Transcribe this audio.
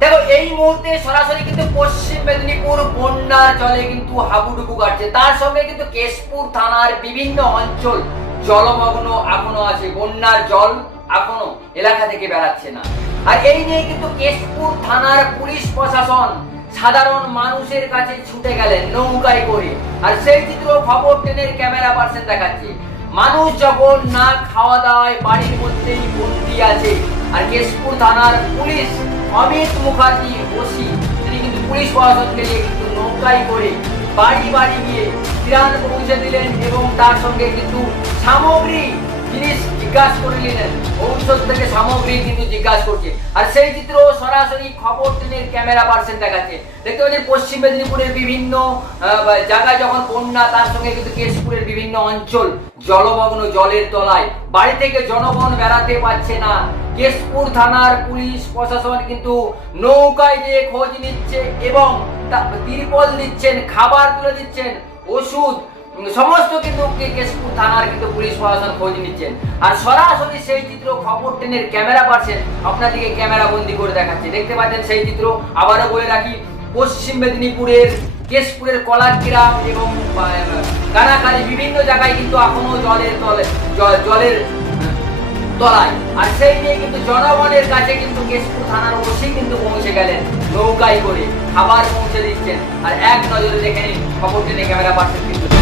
দেখো, এই মুহূর্তে সরাসরি কিন্তু পশ্চিম মেদিনীপুর বন্যার জলে কিন্তু হাবুডুবু কাটছে। তার সঙ্গে কিন্তু কেশপুর থানার বিভিন্ন অঞ্চল জলমগ্ন এখনও আছে। বন্যার জল এখনও এলাকা থেকে বেড়াচ্ছে না। আর এই নিয়ে কিন্তু কেশপুর থানার পুলিশ প্রশাসন সাধারণ মানুষের কাছে ছুটে গেলেন নৌকায় করে। আর সেই চিত্র খবর টেনের ক্যামেরা পার্সেন্ট দেখাচ্ছে। মানুষ যখন না খাওয়া দাওয়ায় বাড়ির মধ্যেই বন্দি আছে আর কেশপুর থানার পুলিশ অমিত মুখার্জি ওসি। তিনি কিন্তু পুলিশ প্রশাসনকে নিয়ে কিন্তু নৌকায় করে বাড়ি বাড়ি গিয়ে ত্রাণ পৌঁছে দিলেন এবং তার সঙ্গে কিন্তু সামগ্রী জিনিস জিজ্ঞাসা করে নিলেন। ঔষধ থেকে সামগ্রী কিন্তু জিজ্ঞাসা করছে। আর সেই চিত্র সরাসরি খবর টেনের ক্যামেরা পার্সেন্ট দেখাচ্ছে। দেখতে পাচ্ছেন পশ্চিম মেদিনীপুরের বিভিন্ন জায়গায় যখন বন্যা, তার সঙ্গে কিন্তু কেশপুরের বিভিন্ন অঞ্চল, জলমগ্ন জলের তলায়। বাড়ি থেকে জনগণ বেড়াতে পারছে না। কেশপুর থানার পুলিশ, প্রশাসন কিন্তু নৌকায় গিয়ে খোঁজ নিচ্ছে এবং তিরপল দিচ্ছেন, খাবার তুলে দিচ্ছেন, ওষুধ সমস্ত কিন্তু থানার কিন্তু পুলিশ প্রশাসন খোঁজ নিচ্ছেন আর সরাসরি সেই চিত্র খবর টেনের ক্যামেরা পাচ্ছেন আপনাদেরকে ক্যামেরা বন্দি করে দেখাচ্ছে। দেখতে পাচ্ছেন সেই চিত্র, আবারও বলে রাখি, পশ্চিম মেদিনীপুরের, কেশপুরের কলাগ্রাম এবং কানাকালি বিভিন্ন জায়গায় কিন্তু এখনও জলের তলে জলের তলায়। আর সেই নিয়ে কিন্তু জনগণের কাছে কিন্তু কেশপুর থানার ওসি কিন্তু পৌঁছে গেলেন, নৌকায় করে খাবার পৌঁছে দিচ্ছেন। আর এক নজরে দেখে নিন, খবর টেনে ক্যামেরা পাচ্ছেন কিন্তু।